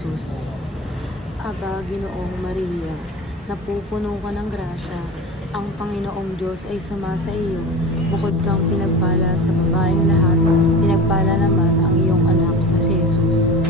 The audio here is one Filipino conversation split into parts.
Jesus. Aba, Ginoong Maria, napupuno ka ng grasya, ang Panginoong Diyos ay sumasa iyo. Bukod kang pinagpala sa babaeng lahat, pinagpala naman ang iyong anak na si Jesus.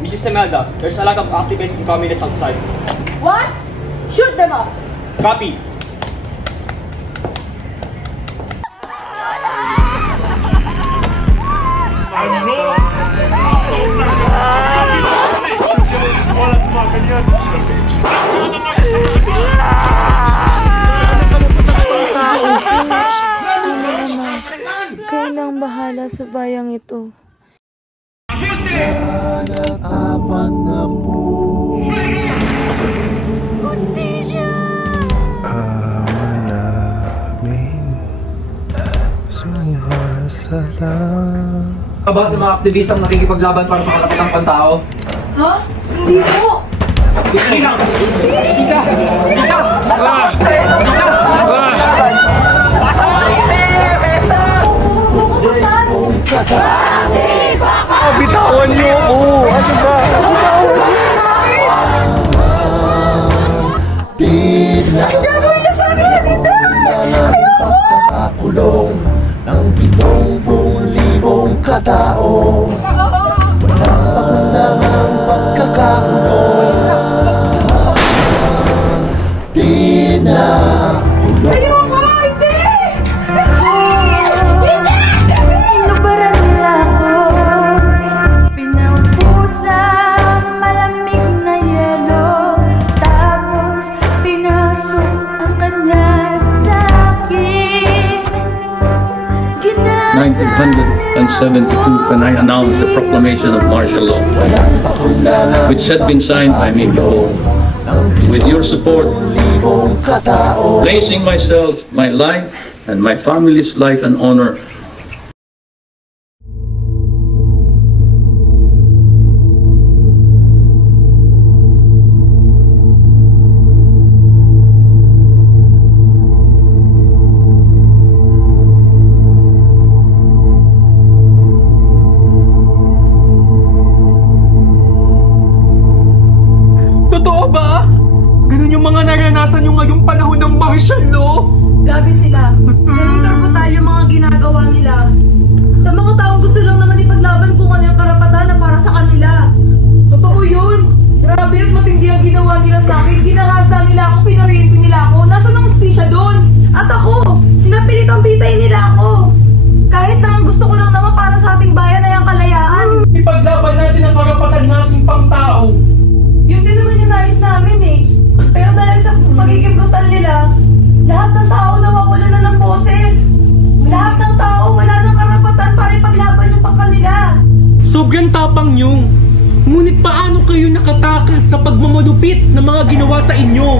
Mrs. Imelda, there's a lot of activists and communists outside. What? Shoot them up! Copy. Kailang bahala sa bayang ito. Hustisya! Ama namin, sumasalang. Ka ba sa mga aktivistang nakikipaglaban para sa karapatang pantao? Ha? Hindi po! Hindi ka! Bitawan niyo ako! Ano ba? Ang gagawin niya sa akin! Pagkakakulong ng 70,000 katao. Walang pakundangang pagkakakulong. Pinakulong. Ayoko! Hindi! Inubaran nila ako. Pinaupo sa malamig na yelo. Tapos pinasok ang kanya sa akin. 1972 when I announced the proclamation of martial law, which had been signed by me before. With your support, placing myself, my life, and my family's life and honor Totoo ba? Ganun yung mga naranasan nyo ngayong panahon ng martial law? Grabe sila. Ganun karbutal yung mga ginagawa nila. Sa mga taong gusto lang naman ipaglaban kung ano yung karapatan na para sa kanila. Totoo yun. Grabe at matindi ang ginawa nila sa akin. Ginahasa nila ako, pinariente nila ako. Nasaan ang hustisya doon? At ako, sinapilitang bitay nila ako. Kahit na ang gusto ko lang naman para sa ating bayan ay ang kalayaan. Ipaglaban natin ang karapatan nating pangtao. Yun din naman yung nais namin eh. Pero dahil sa pagiging brutal nila, lahat ng tao nawawala na ng boses. Lahat ng tao wala ng karapatan para ipaglaban yung pangkal nila. Sobrang tapang nyo. Ngunit paano kayo nakatakas sa pagmamalupit ng mga ginawa sa inyo?